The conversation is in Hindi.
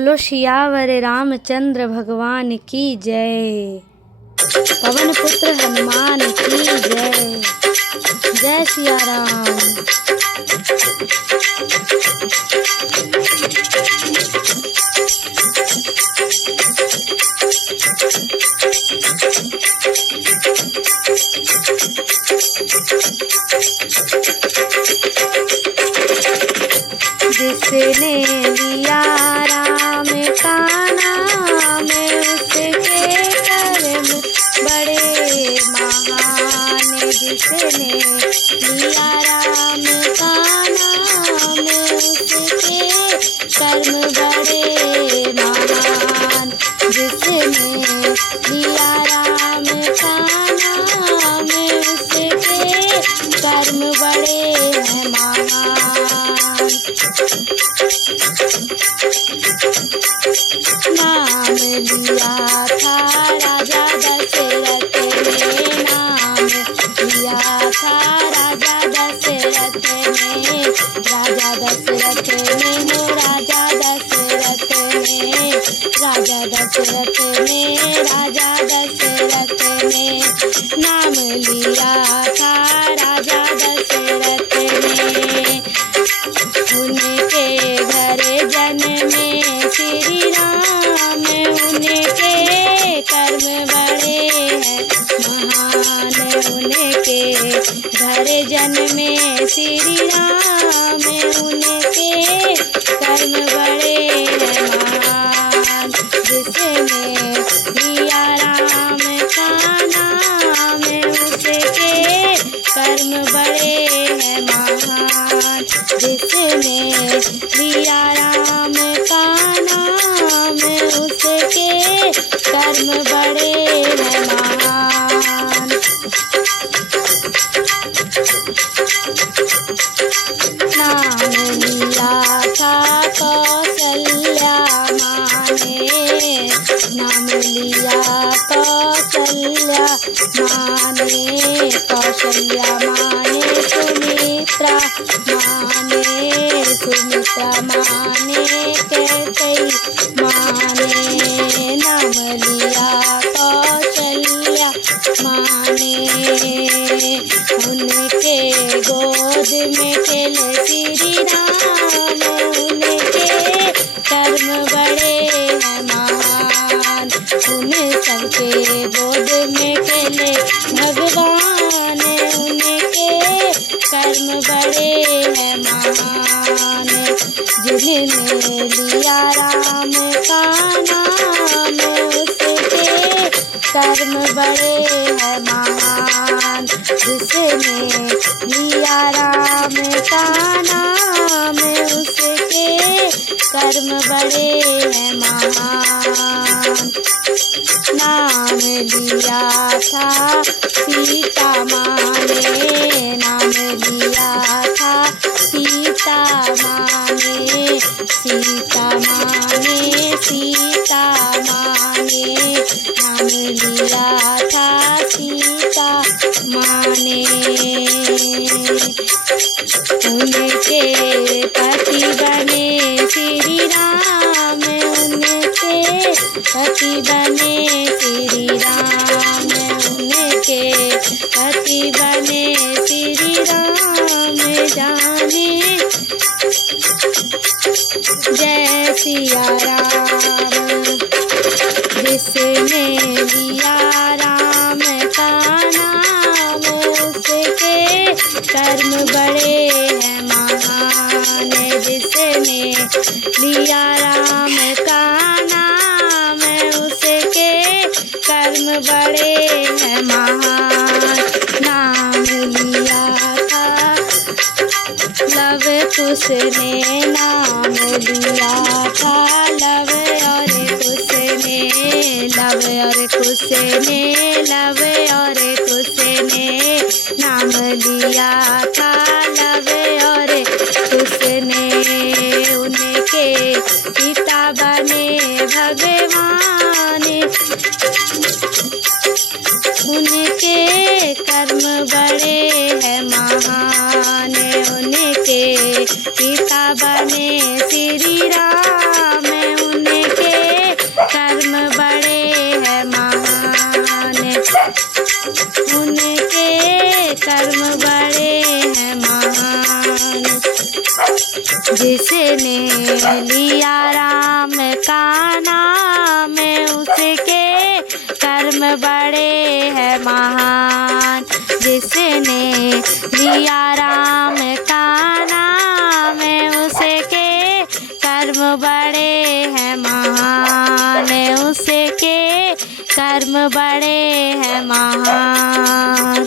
बोलो सियावर रामचंद्र भगवान की जय। पवन पुत्र हनुमान की जय। जय सिया राम। जिसने लिया राम का नाम उसके कर्म बड़े महान। जिसने लिया राम का नाम उसके कर्म बड़े महान। जिसने लिया राम का नाम उसके कर्म बड़े हैं महान। नाम लिया था राजा दशरथ ने। नाम लिया था राजा दशरथ ने। राजा दशरथ ने हो राजा दशरथ ने। राजा दशरथ ने राजा दशरथ ने। नाम लिया था राजा दशरथ ने। उनके घर जन्मे श्री राम। उनके कर्म बड़े हैं महान। उनके घर जन्मे श्री राम। उनके कर्म बड़े हैं महान। जिसने लिया राम का नाम उसके कर्म बड़े हैं महान। जिसने लिया राम का नाम उसके कर्म बड़े हैं महान। नाम लिया था कौशल्या माँ ने। नाम लिया कौशल्या माँ ने। कौशल्या माँ ने सुमित्रा माँ ने। सुमित्रा माँ ने कैकेयी माँ ने। नाम लिया कौशल्या माँ ने। उनके गोद में खेले श्री राम। उनके कर्म बड़े हैं महान। उन सबके गोद में खेले भगवान। उनके कर्म बड़े हैं महान। जिन्होंने लिया राम का नाम उसके कर्म बड़े हैं महान। जिसने लिया राम का नाम उसके कर्म बड़े हैं महान। नाम लिया था सीता माँ ने। नाम लिया था सीता माँ ने। सीता माँ ने। सीता माँ ने। नाम लिया था सीता माँ ने। उनके पति बने श्री राम। उनके पति बने श्री राम। उनके पति बने श्री राम। जाने जय सिया राम। जिसने लिया राम का नाम उसके कर्म बड़े हैं महान। जिसने लिया राम का नाम उसके कर्म बड़े हैं महान। नाम लिया था लव कुश ने। नाम लिया था लव और कुश ने। लव और कुश ने। लव और कुश ने। नाम लिया था लव और कुश ने। उनके पिता बने भगवान। उनके कर्म बड़े हैं महान। उनके पिता बने श्री राम। उनके जिसने लिया राम का नाम उसके कर्म बड़े हैं महान। जिसने लिया राम का नाम उसके कर्म बड़े हैं महान। उसके कर्म बड़े हैं महान।